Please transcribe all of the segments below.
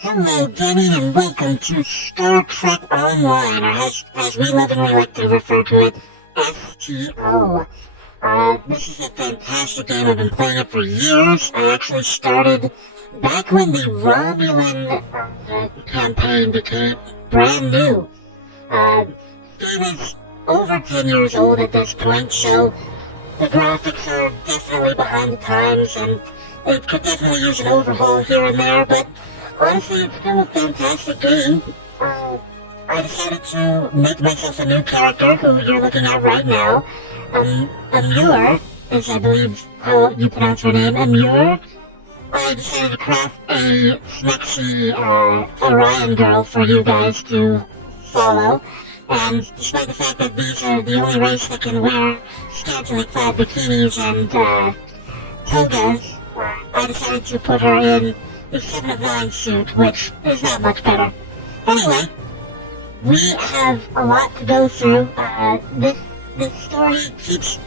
Hello, Denny, and welcome to Star Trek Online, or as we lovingly like to refer to it, STO. This is a fantastic game. I've been playing it for years. I actually started back when the Romulan campaign became brand new. The game is over 10 years old at this point, so the graphics are definitely behind the times, and it could definitely use an overhaul here and there, but honestly, it's still a fantastic game. I decided to make myself a new character, who you're looking at right now. Amur, is I believe how you pronounce her name, Amur. I decided to craft a sexy Orion girl for you guys to follow. And despite the fact that these are the only race that can wear scantily clad bikinis and togas, I decided to put her in the 7 of 9 suit, which is not much better. Anyway, we have a lot to go through. This story keeps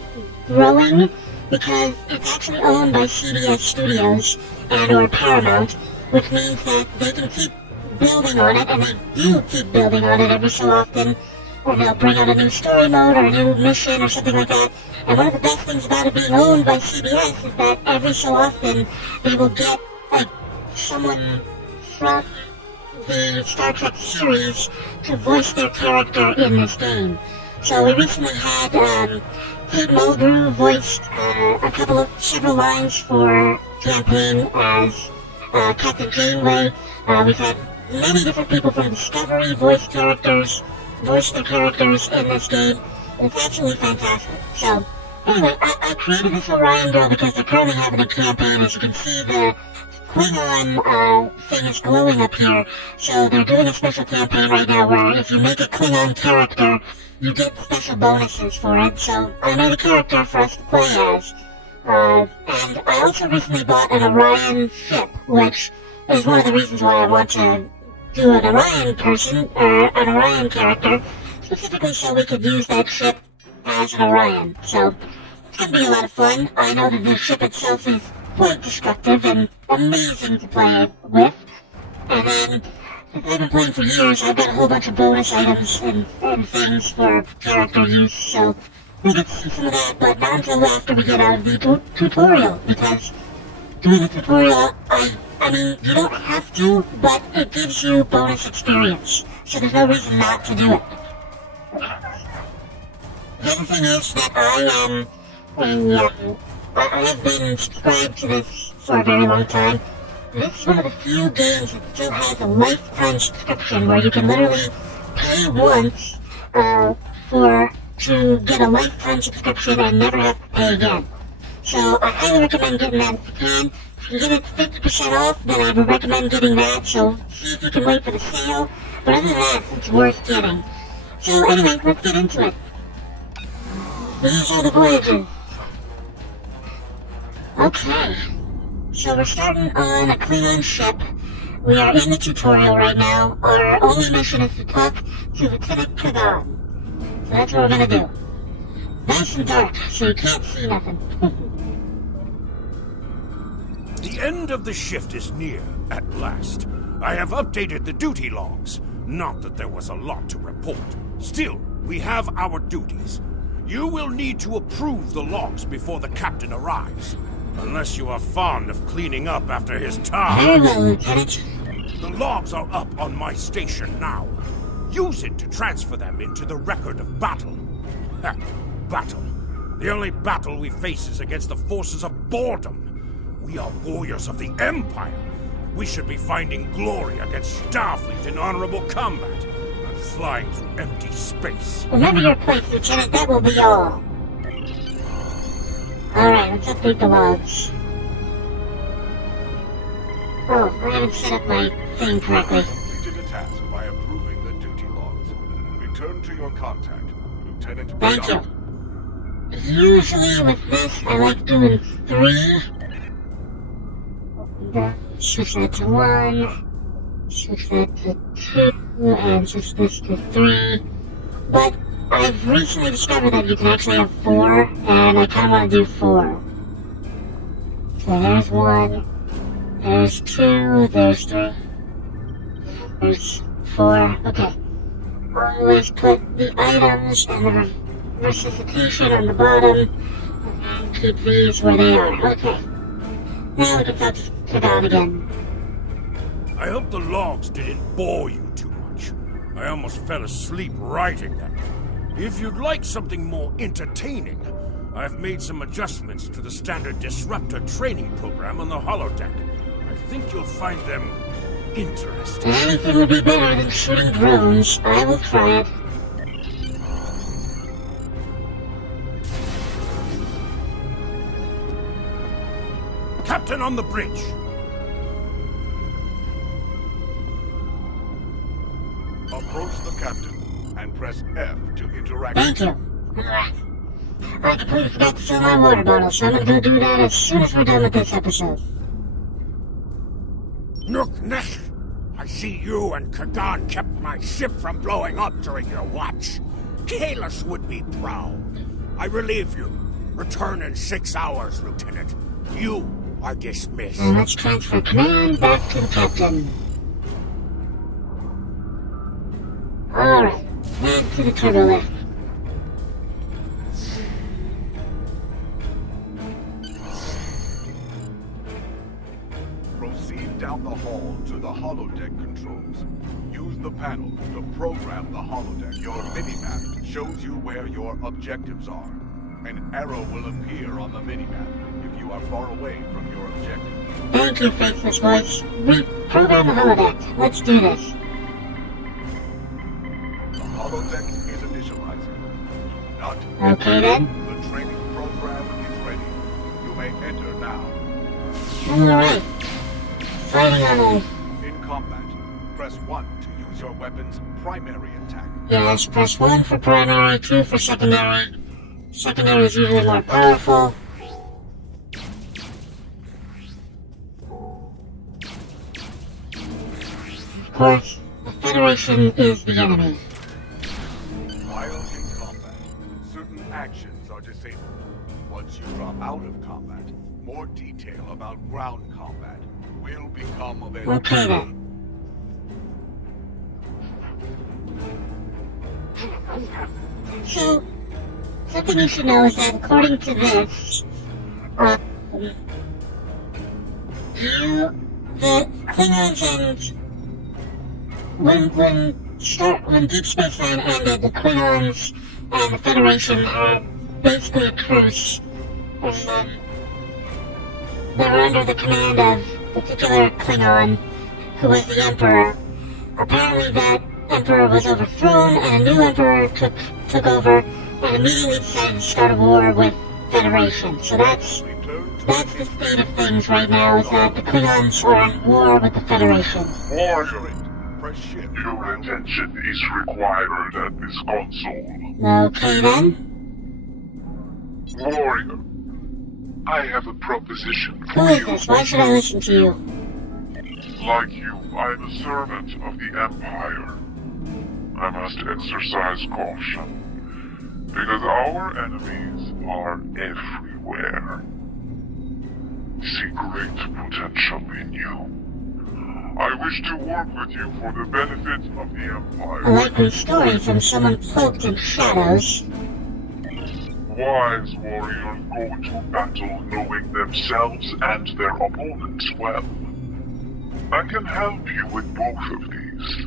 growing because it's actually owned by CBS Studios and/or Paramount, which means that they can keep building on it, and they do keep building on it every so often, or they'll bring out a new story mode or a new mission or something like that. And one of the best things about it being owned by CBS is that every so often they will get someone from the Star Trek series to voice their character in this game. So we recently had Kate Mulgrew voiced several lines for campaign as Captain Janeway. We've had many different people from Discovery voice their characters in this game. It's absolutely fantastic. So anyway, I created this Orion girl because they're currently having a campaign. As you can see, the Klingon thing is glowing up here, so they're doing a special campaign right now where if you make a Klingon character, you get special bonuses for it. So I made a character for us to play as, and I also recently bought an Orion ship, which is one of the reasons why I want to do an Orion person, or an Orion character, specifically so we could use that ship as an Orion. So it's going to be a lot of fun. I know that the ship itself is quite destructive and amazing to play with. And then, since I've been playing for years, I've got a whole bunch of bonus items and things for character use, so we'll get to see some of that, but not until after we get out of the tutorial, because doing the tutorial, I mean, you don't have to, but it gives you bonus experience, so there's no reason not to do it. The other thing is that I have been subscribed to this for a very long time. This is one of the few games that still has a lifetime subscription where you can literally pay once to get a lifetime subscription and never have to pay again. So I highly recommend getting that if you can. If you get it 50% off, then I would recommend getting that, so see if you can wait for the sale. But other than that, it's worth getting. So anyway, let's get into it. These are the voyages. Okay, so we're starting on a Klingon ship. We are in the tutorial right now. Our only mission is to talk to Lieutenant Kagan. So that's what we're gonna do. Nice and dark, so you can't see nothing. The end of the shift is near, at last. I have updated the duty logs. Not that there was a lot to report. Still, we have our duties. You will need to approve the logs before the captain arrives. Unless you are fond of cleaning up after his time. Hello, Lieutenant. The logs are up on my station now. Use it to transfer them into the record of battle. Battle. The only battle we face is against the forces of boredom. We are warriors of the Empire. We should be finding glory against Starfleet in honorable combat, not flying through empty space. Remember your place, Lieutenant. That will be all. Alright, let's update the logs. Oh, I haven't set up my thing correctly. Completed a task by approving the duty logs. Return to your contact, Lieutenant. Thank you. Usually with this, I like doing 3. Switch that to 1, switch that to 2, and switch this to 3. But I've recently discovered that you can actually have 4, and I kind of want to do 4. So there's 1, there's 2, there's 3. There's 4. Okay. Always put the items and the resuscitation on the bottom, and keep these where they are. Okay. Now we can touch it down again. I hope the logs didn't bore you too much. I almost fell asleep writing them. If you'd like something more entertaining, I've made some adjustments to the standard disruptor training program on the holodeck. I think you'll find them interesting. Anything will be better than shooting drones. I will try it. Captain on the bridge! Approach the captain and press F to interact. Thank you. Alright. I completely forgot to fill my water bottle, so I'm gonna go do that as soon as we're done with this episode. Nook Neck! I see you and Kagan kept my ship from blowing up during your watch. Kalis would be proud. I relieve you. Return in 6 hours, Lieutenant. You are dismissed. And let's transfer command back to the captain. Alright, back to the turbo lift. Proceed down the hall to the holodeck controls. Use the panel to program the holodeck. Your minimap shows you where your objectives are. An arrow will appear on the minimap if you are far away from your objective. Thank you, Faithless Voice. Reprogram the holodeck. Let's do this. The holodeck is initializing. Not Okay then. The training program is ready. You may enter now. Alright. Fighting on In combat, press 1 to use your weapon's primary attack. Yes, press 1 for primary, 2 for secondary. Secondary is usually more powerful. Of course, the Federation is the enemy. While in combat, certain actions are disabled. Once you drop out of combat, more detail about ground combat will become available. Okay then. So, something you should know is that according to this, the Klingons and when Deep Space Nine ended, the Klingons and the Federation are basically a truce, and they were under the command of a particular Klingon, who was the Emperor. Apparently that Emperor was overthrown, and a new Emperor took over, and immediately decided to start a war with Federation. So that's the state of things right now, is that the Klingons are in war with the Federation. Press shift. Your attention is required at this console. Okay then. Warrior, I have a proposition Who for is you. this? Why should I listen to you? Like you, I'm a servant of the Empire. I must exercise caution, because our enemies are everywhere. See great potential in you. I wish to work with you for the benefit of the Empire. A likely story from someone cloaked in shadows. Wise warriors go to battle knowing themselves and their opponents well. I can help you with both of these.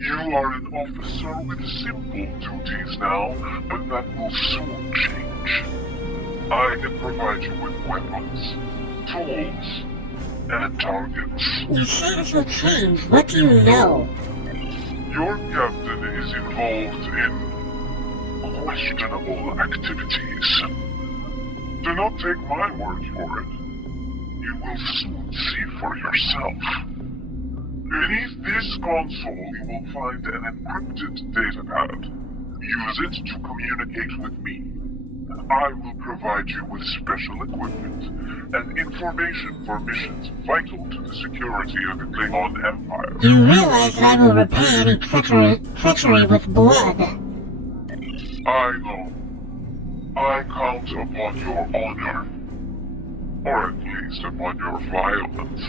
You are an officer with simple duties now, but that will soon change. I can provide you with weapons, tools, and targets. You say this will change. What do you know? Your captain is involved in questionable activities. Do not take my word for it. You will soon see for yourself. Beneath this console, you will find an encrypted datapad. Use it to communicate with me. I will provide you with special equipment and information for missions vital to the security of the Klingon Empire. You realize that I will repay any treachery with blood. I know. I count upon your honor. Or at least upon your violence.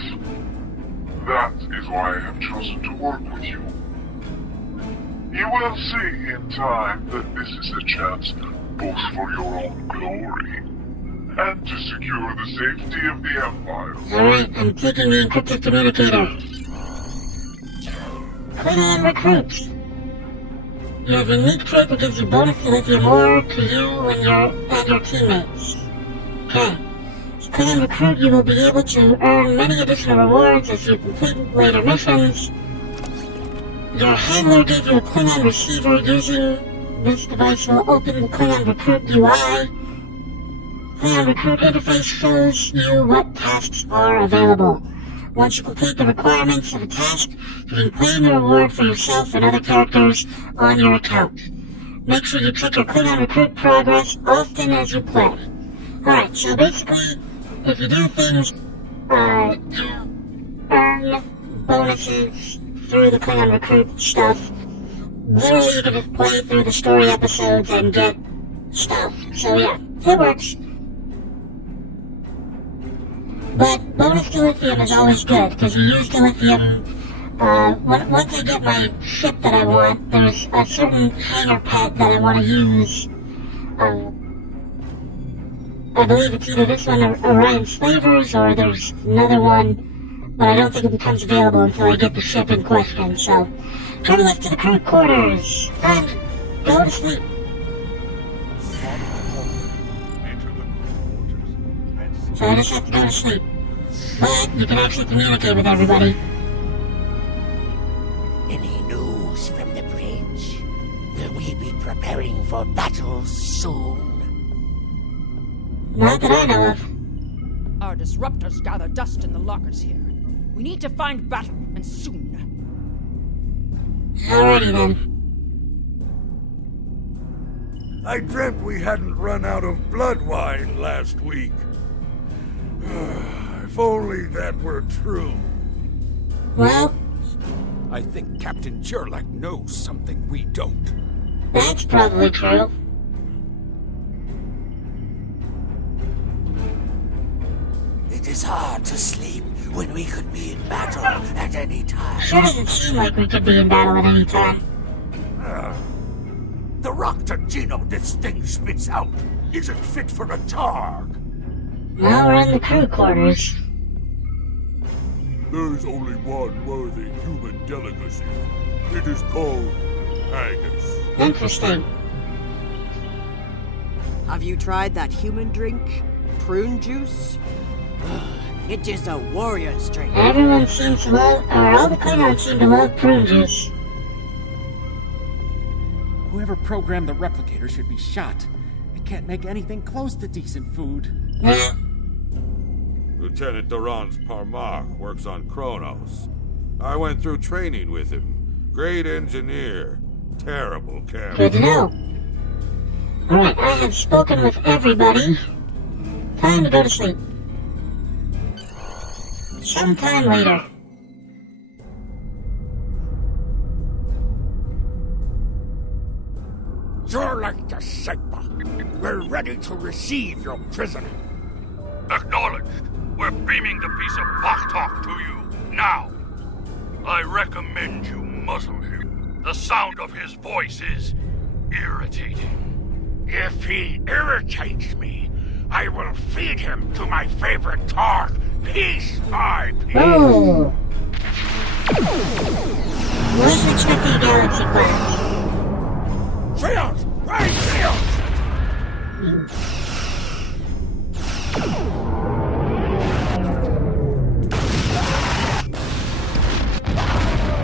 That is why I have chosen to work with you. You will see in time that this is a chance both for your own glory and to secure the safety of the Empire. Alright, I'm taking the encrypted communicator. Klingon recruits. You have a unique trait that gives you bonus to lithium ore to you and your teammates. Okay. As Klingon recruit, you will be able to earn many additional rewards as you complete later missions. Your handler gave you a Klingon receiver. Using this device will open the Klingon recruit UI. Klingon recruit interface shows you what tasks are available. Once you complete the requirements of a task, you can claim the reward for yourself and other characters on your account. Make sure you check your Klingon recruit progress often as you play. Alright, so basically, if you do things, you earn bonuses through the Klingon recruit stuff. Literally, you can just play through the story episodes and get stuff. So yeah, it works. But bonus to lithium is always good, because you use the lithium, once I get my ship that I want, there's a certain hangar pet that I want to use. I believe it's either this one or Orion Slavers, or there's another one, but I don't think it becomes available until I get the ship in question, so turn left to the crew quarters, and go to sleep. So I just have to go to sleep. But you can actually communicate with everybody. Any news from the bridge? Will we be preparing for battle soon? Not that I know of. Our disruptors gather dust in the lockers here. We need to find battle, and soon. Alrighty then. I dreamt we hadn't run out of blood wine last week. If only that were true. Well, I think Captain Gerlach knows something we don't. that's probably true. It is hard to sleep when we could be in battle at any time. Sure doesn't seem like we could be in battle at any time. The rock genome this thing spits out isn't fit for a targ. Now we're in the crew quarters. There's only one worthy human delicacy. It is called haggis. Interesting. Have you tried that human drink? Prune juice? It is a warrior's drink. Everyone seems to love, or all the Klingons seem to love prune juice. Whoever programmed the replicator should be shot. It can't make anything close to decent food. Yeah. Lieutenant Duran's Parmar works on Kronos. I went through training with him. Great engineer. Terrible Good camera. to know. Alright, I have spoken with everybody. Time to go to sleep. Sometime later. Gerlach the Sigma. We're ready to receive your prisoner. Acknowledged. We're beaming the piece of Bach to you, now. I recommend you muzzle him. The sound of his voice is irritating. If he irritates me, I will feed him to my favorite targ, piece by piece. Oh! Wasn't expecting a galaxy class. Shields! Right shields!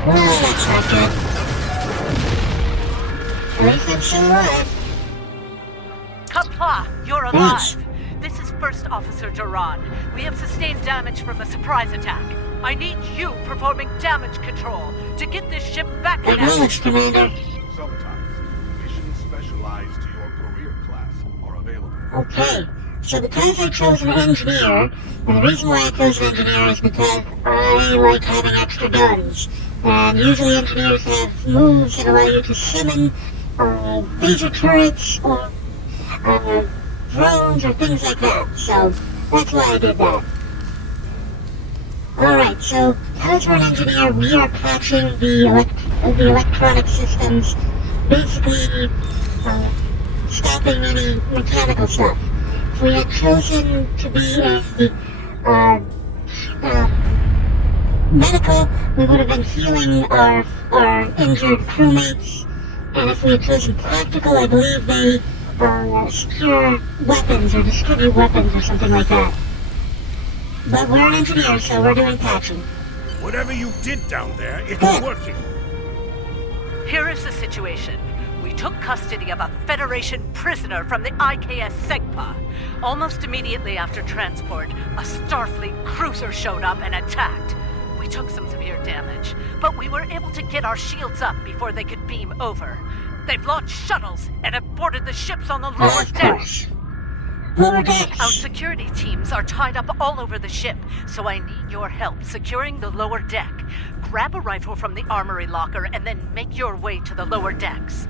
Well, that's not good. At least I'm still alive. Compla, you're Thanks. alive. This is First Officer Duran. We have sustained damage from a surprise attack. I need you performing damage control to get this ship back in action. Acknowledged, Commander. Sometimes, missions specialized to your career class are available. Okay, so because I chose an engineer, and the reason why I chose an engineer is because I like having extra guns. And usually engineers have moves that allow you to summon laser turrets or drones or things like that. So that's why I did that. Alright, so as one engineer, we are patching the electronic systems, basically stopping any mechanical stuff. If we had chosen to be the medical, we would have been healing our injured crewmates, and if we had chosen practical, I believe they secure weapons or distribute weapons or something like that. But we're an engineer, so we're doing patching. Whatever you did down there, it's working. Here is the situation. We took custody of a Federation prisoner from the IKS Segpa. Almost immediately after transport, a Starfleet cruiser showed up and attacked. We took some severe damage, but we were able to get our shields up before they could beam over. They've launched shuttles and have boarded the ships on the lower decks. Lower decks. Our security teams are tied up all over the ship, so I need your help securing the lower deck. Grab a rifle from the armory locker and then make your way to the lower decks.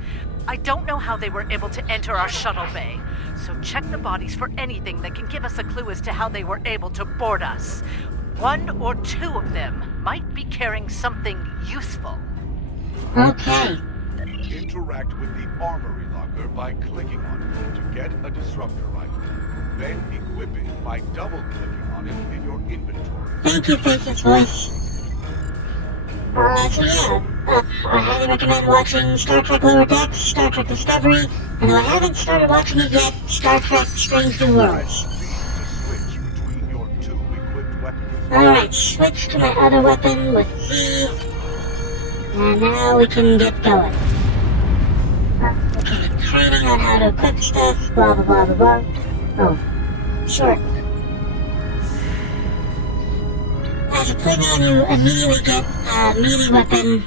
I don't know how they were able to enter our shuttle bay, so check the bodies for anything that can give us a clue as to how they were able to board us. One or two of them might be carrying something useful. Okay. Interact with the armory locker by clicking on it to get a disruptor rifle. Then equip it by double-clicking on it in your inventory. Thank you, Faith's Voice. So yeah, I highly recommend watching Star Trek Lower Decks, Star Trek Discovery, and if I haven't started watching it yet, Star Trek Strange New Worlds. Switch between your two equipped weapons. Alright, switch to my other weapon with Z, and now we can get going. Okay, training on how to equip stuff, blah blah blah blah blah. Oh, sure. As a Klingon, you immediately get a melee weapon,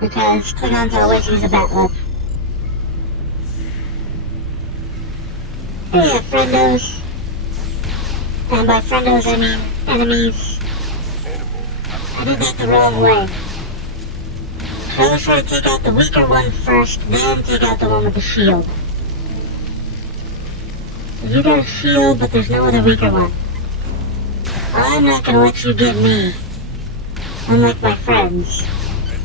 because Klingons always use a bat whip. Here we have friendos. And by friendos I mean enemies. I did that the wrong way. I always try to take out the weaker one first, then take out the one with the shield. You got a shield, but there's no other weaker one. I'm not gonna let you get me. Unlike my friends.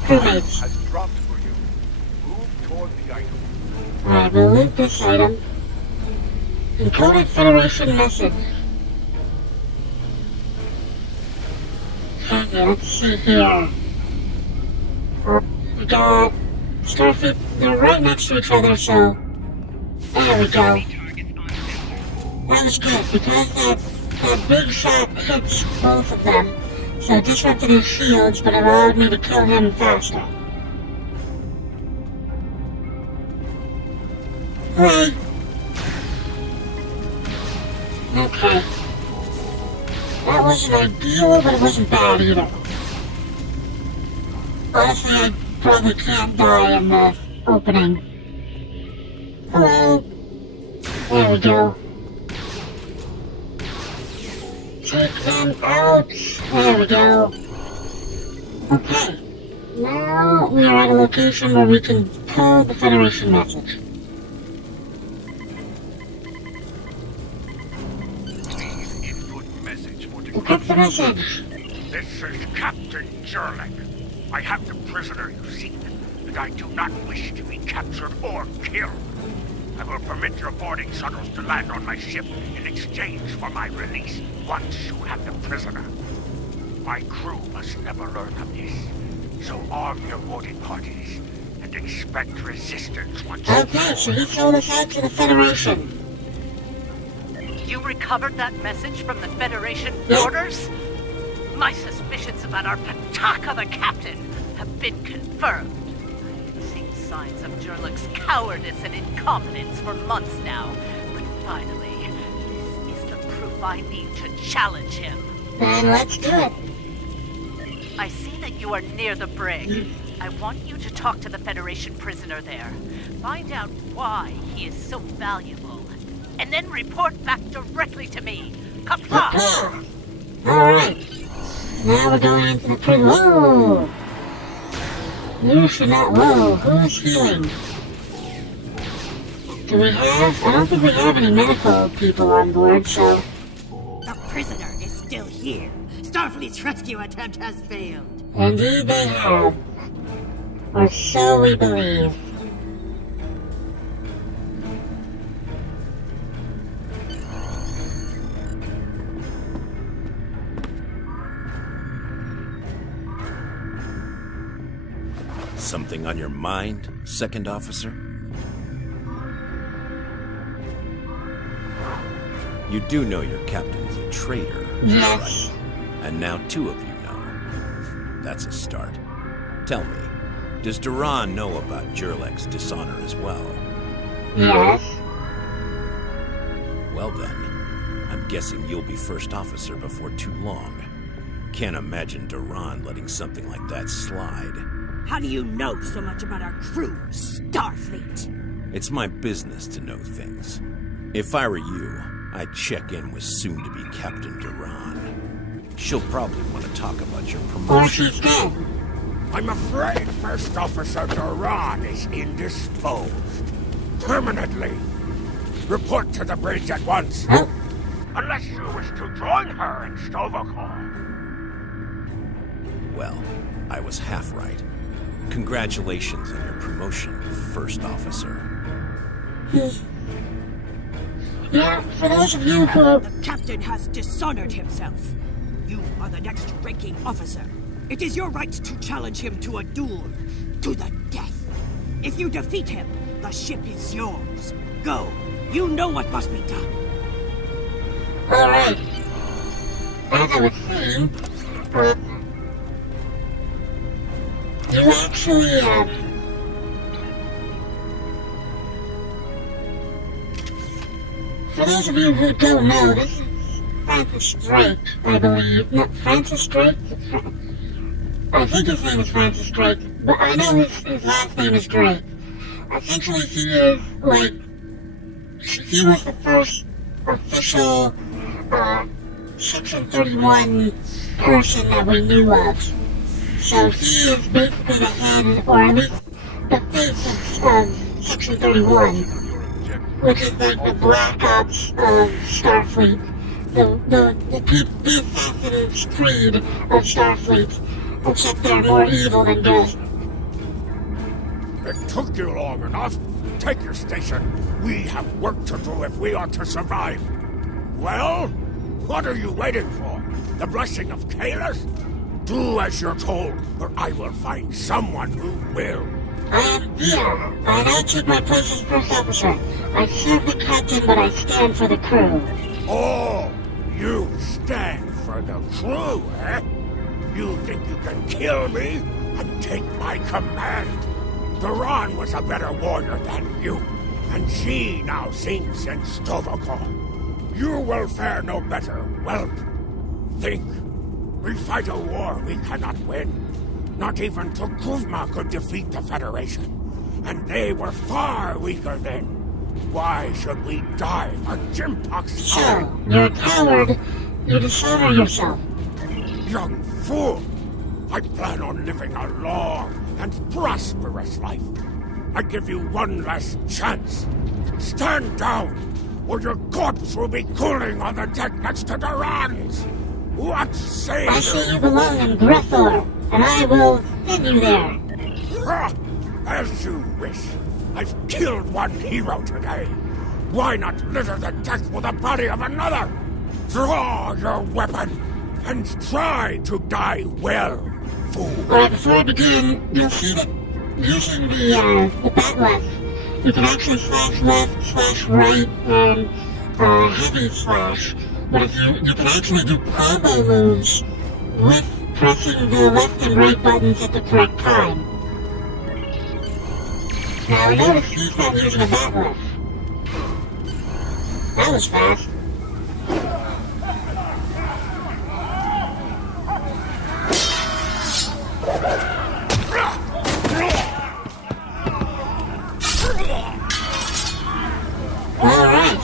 Crewmates. Has dropped for you. Move toward the item. Alright, we'll loot this item. Encoded Federation message. Okay, let's see here. We got Starfleet, they're right next to each other, so there we go. That was good, because that big shot hits both of them, so it disrupted his shields, but it allowed me to kill him faster. Hooray! Okay. That wasn't ideal, but it wasn't bad either. Honestly, I probably can't die in the opening. Hello. There we go. Take them out. There we go. Okay. Now we are at a location where we can pull the Federation message. Please input message for Equip the message. This is Captain Jurlik. I have the prisoner you seek, and I do not wish to be captured or killed. I will permit your boarding shuttles to land on my ship in exchange for my release once you have the prisoner. My crew must never learn of this, so arm your boarding parties and expect resistance once you... Okay, so he sold us out to the Federation. You recovered that message from the Federation orders? My suspicions about our Pataka the Captain have been confirmed. I've seen signs of Jurlik's cowardice and incompetence for months now, but finally, this is the proof I need to challenge him. Then let's do it. I see that you are near the brig. I want you to talk to the Federation prisoner there. Find out why he is so valuable, and then report back directly to me. Kapla! Alright. Now we're going into the prison. Whoa! You should not. Whoa, who's healing? Do we have? I don't think we have any medical people on board, so. The prisoner is still here. Stop Starfleet's rescue attempt has failed. Indeed they have. Or so we believe. Something on your mind, Second Officer? You do know your captain's a traitor, Yes. right? And now two of you know. That's a start. Tell me, does Duran know about Jurlek's dishonor as well? Yes. Well then, I'm guessing you'll be first officer before too long. Can't imagine Duran letting something like that slide. How do you know so much about our crew, Starfleet? It's my business to know things. If I were you, I'd check in with soon-to-be Captain Duran. She'll probably want to talk about your Or promotion. she's dead. I'm afraid First Officer Duran is indisposed. Permanently. Report to the bridge at once. Huh? Unless you wish to join her in Stovall. Well, I was half right. Congratulations on your promotion, First Officer. Yeah, for those of you who... The captain has dishonored himself. You are the next ranking officer. It is your right to challenge him to a duel, to the death. If you defeat him, the ship is yours. Go. You know what must be done. Alright. As I was saying, you actually, for those of you who don't know, this is Francis Drake, I believe. Not Francis Drake? I think his name is Francis Drake, but I know his last name is Drake. Essentially, he is, like, he was the first official, Section 31 person that we knew of. So he is basically the head, or at least the face of Section 31, which is like the Black Ops of Starfleet, the Assassin's Creed of Starfleet, except they're more evil than good. It took you long enough. Take your station. We have work to do if we are to survive. Well, what are you waiting for? The blessing of Kalis? Do as you're told, or I will find someone who will. Yeah, and I take my place as first officer. I serve the captain, but I stand for the crew. Oh, you stand for the crew, eh? You think you can kill me and take my command? Duran was a better warrior than you, and she now sings in Stovall. You will fare no better, whelp. Think. We fight a war we cannot win. Not even Tukuzma could defeat the Federation. And they were far weaker then. Why should we die for Jimpok's So, you're a coward. You dishonor yourself. Young fool! I plan on living a long and prosperous life. I give you one last chance. Stand down, or your corpse will be cooling on the deck next to Duran's. What say I say you belong in Grethor, and I will send you there. As you wish. I've killed one hero today. Why not litter the deck with the body of another? Draw your weapon and try to die well, fool. Alright, before I begin, you'll see that using the backlash, you can actually slash left, slash right, and heavy slash. But if you can actually do combo moves with pressing the left and right buttons at the correct time. Now I noticed he's not using a backlash. That was fast. Alright.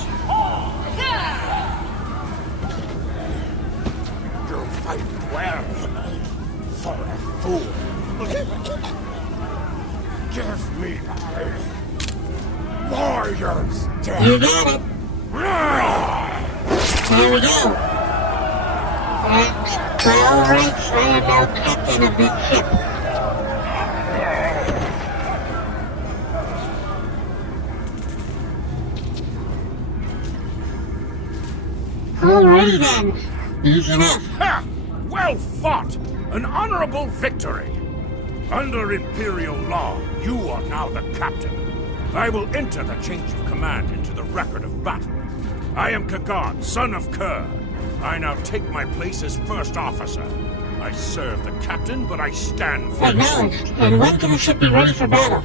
You fight well for a fool. Give me that. Warriors dead. You got it. Here we go. And, by all rights, I am now captain of this ship. Alrighty then. Easy enough. Ha! Well fought! An honorable victory! Under Imperial law, you are now the captain. I will enter the change of command into the record of battle. I am Kagan, son of Kerr. I now take my place as first officer. I serve the captain, but I stand for... Acknowledged. And when can the ship be ready for battle?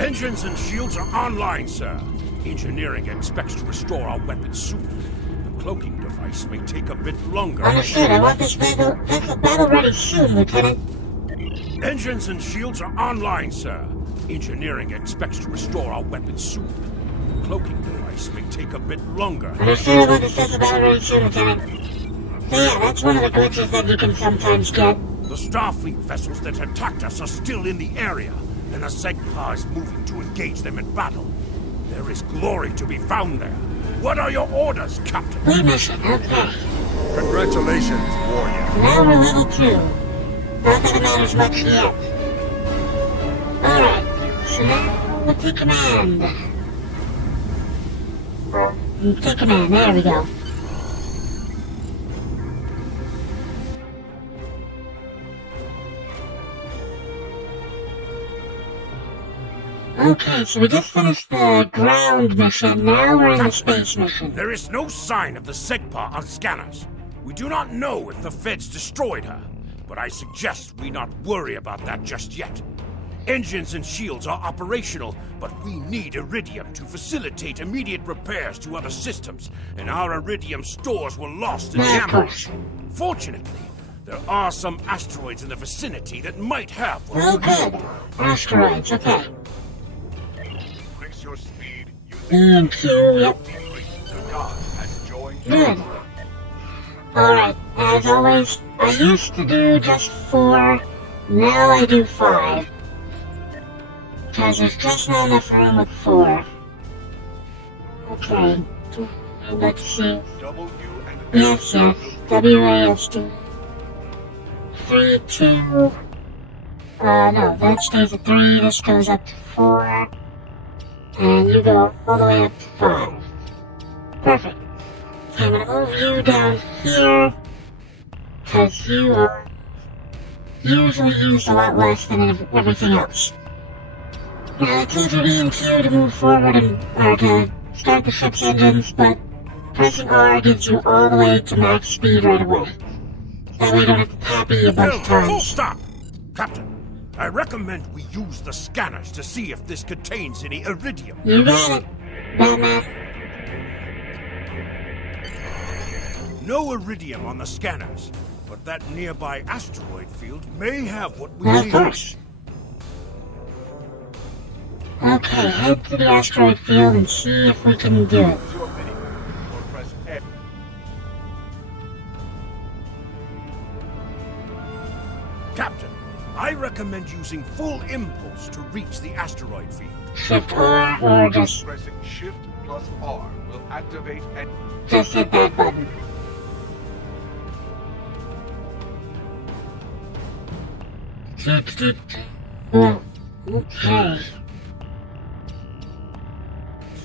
Engines and shields are online, sir. Engineering expects to restore our weapons soon. The cloaking device may take a bit longer. Understood. I want this battle ready soon, Lieutenant. Engines and shields are online, sir. Engineering expects to restore our weapons soon. The cloaking device may take a bit longer. Understood. I want this battle ready soon, Lieutenant. Yeah, that's one of the glitches that you can sometimes get. The Starfleet vessels that attacked us are still in the area, and the Segpa is moving to engage them in battle. There is glory to be found there. What are your orders, Captain? We mission, okay. Congratulations, warrior. Now we're level 2. Not that it matters much yet. Alright, so now we'll take command. Take command, there we go. Okay, so we just finished the ground mission, now we're in the space mission. There is no sign of the Segpa on scanners. We do not know if the Feds destroyed her, but I suggest we not worry about that just yet. Engines and shields are operational, but we need iridium to facilitate immediate repairs to other systems, and our iridium stores were lost in the ambush. Fortunately, there are some asteroids in the vicinity that might have what Oh, we good. need. Asteroids, okay. Increase your speed And Q, yep. Kagan has joined. Good. Alright, as always, I used to do just 4, now I do 5. Because there's just not enough room with 4. Okay, let's see. W and Yes, yes, WASD. 3, 2. No, that stays at 3, this goes up to 4. And you go all the way up to 5. Perfect. Okay, I'm gonna move you down here, because you are usually used a lot less than everything else. Now, I told you E and Q to move forward or to start the ship's engines, but pressing R gives you all the way to max speed right away. That way you don't have to tap E a bunch of Full times. stop! Captain, I recommend we use the scanners to see if this contains any iridium. You got it, Batman. No iridium on the scanners, but that nearby asteroid field may have what we Of need. course. Okay, head to the asteroid field and see if we can do it. your minimap or press F. Captain, I recommend using full impulse to reach the asteroid field. Shift R or just Pressing Shift plus R will activate and hit that button. Oh, okay.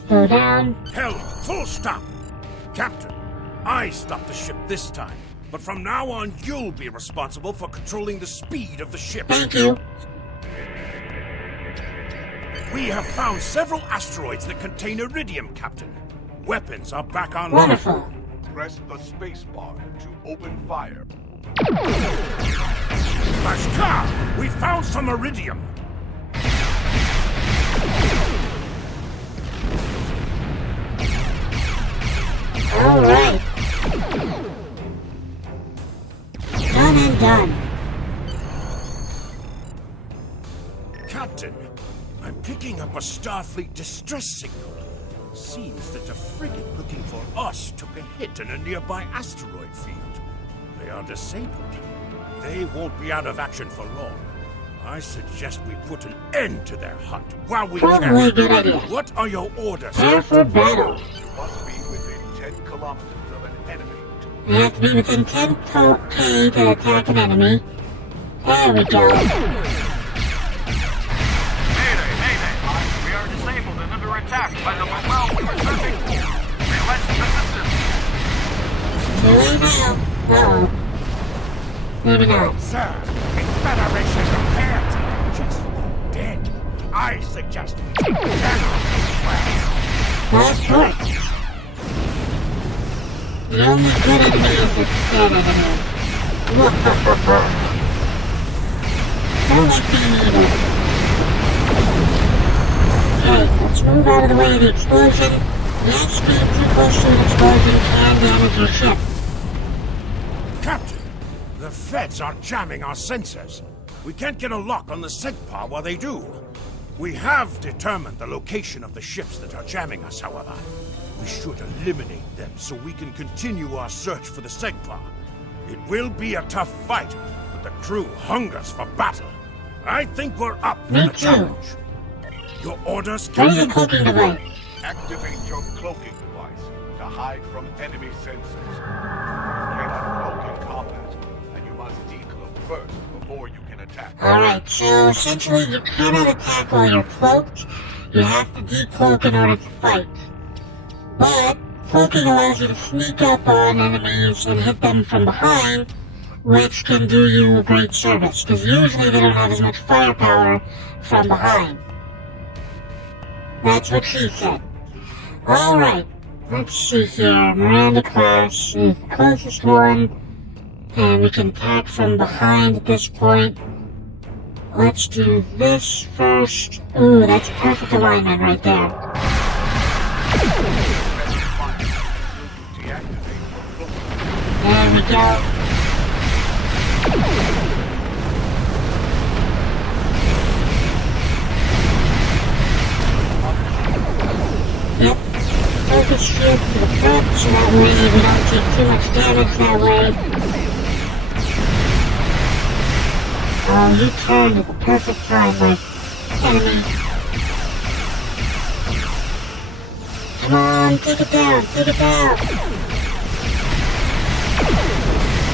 Slow down. Hell, full stop! Captain, I stopped the ship this time, but from now on you'll be responsible for controlling the speed of the ship. Thank you. We have found several asteroids that contain iridium, Captain. Weapons are back online. Wonderful. press the space bar to open fire. Bashka! We found some iridium! Alright. Done and done. Captain, I'm picking up a Starfleet distress signal. Seems that a frigate looking for us took a hit in a nearby asteroid field. They are disabled. They won't be out of action for long. I suggest we put an end to their hunt while we Probably can. a good idea. What are your orders? Prepare for battle. You must be within 10 kilometers of an enemy to You have to be within 10K to attack an enemy. There we go. Mayday, mayday! We are disabled and under attack by the well we were searching for. Request assistance. Too late now. Uh-oh. Maybe not. Sir, in Federation compared to just dead, I suggest we take general That's correct. The only good enemy is the dead enemy. Don't like being evil. Okay, let's move out of the way of the explosion. That speed too close to an explosion can damage your ship. Captain, the feds are jamming our sensors. We can't get a lock on the SEGPA while they do. We have determined the location of the ships that are jamming us, however. We should eliminate them so we can continue our search for the SEGPA. It will be a tough fight, but the crew hungers for battle. I think we're up for the challenge. Your orders, Captain? Cloaking device. Activate your cloaking device to hide from enemy sensors. You cannot cloak in combat, and you must decloak first before you can attack. Alright, so essentially you cannot attack while you're cloaked. You have to decloak in order to fight. But cloaking allows you to sneak up on enemies and hit them from behind, which can do you a great service, because usually they don't have as much firepower from behind. That's what she said. Alright, let's see here. Miranda class is the closest one, and we can attack from behind at this point. Let's do this first. Ooh, that's perfect alignment right there. There we go. Yep. Focus shield to the front, so that way we don't take too much damage that way. Oh, you turned at the perfect time, my enemy. Come on, take it down, take it down.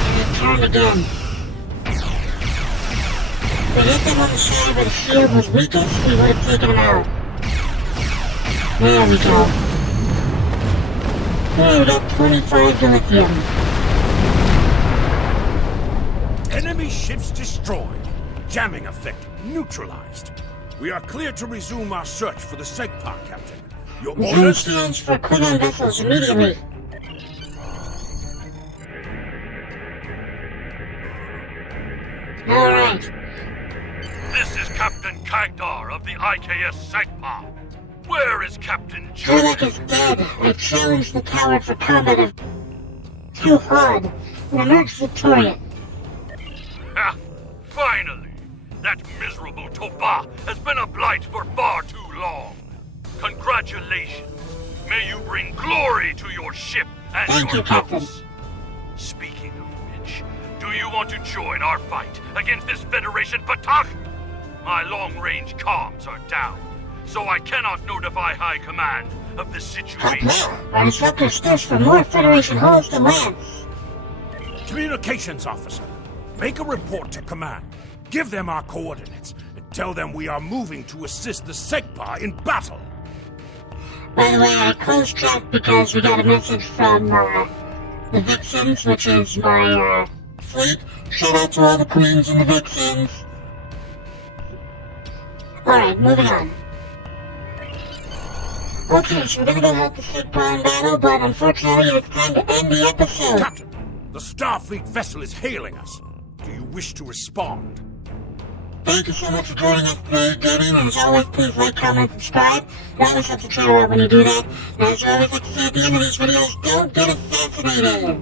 And it turned again. If we hit them on the side where the shield was weakest, we would have taken them out. There we go. Hey, we got 25 lithium. Enemy ships destroyed. Jamming effect neutralized. We are clear to resume our search for the SEGPA, Captain. Your Zone orders? stands for Klingon vessels immediately. Alright. This is Captain Kagdar of the IKS SEGPA. Where is Captain Jorlek is dead. I challenged the tower for combat of too hard and emerged victorious. Ha! Finally! That miserable Toba has been a blight for far too long. Congratulations! May you bring glory to your ship and Thank your you, Captain. house. Speaking of which, do you want to join our fight against this Federation Patak? My long-range comms are down, so I cannot notify High Command of the situation. Our instructor stirs for more Federation hulls to land. Communications officer, make a report to command. Give them our coordinates and tell them we are moving to assist the SEGPA in battle. By the way, I closed track because we got a message from the Vixens, which is my fleet. Shout out to all the queens and the Vixens. Alright, moving on. Okay, so we're gonna go help the SEGPA in battle, but unfortunately it's time to end the episode. Captain, the Starfleet vessel is hailing us. Do you wish to respond? Thank you so much for joining us today, Gaming, and as always, please like, comment, subscribe. It always helps the channel out when you do that. And as you always like to say at the end of these videos, don't get assassinated!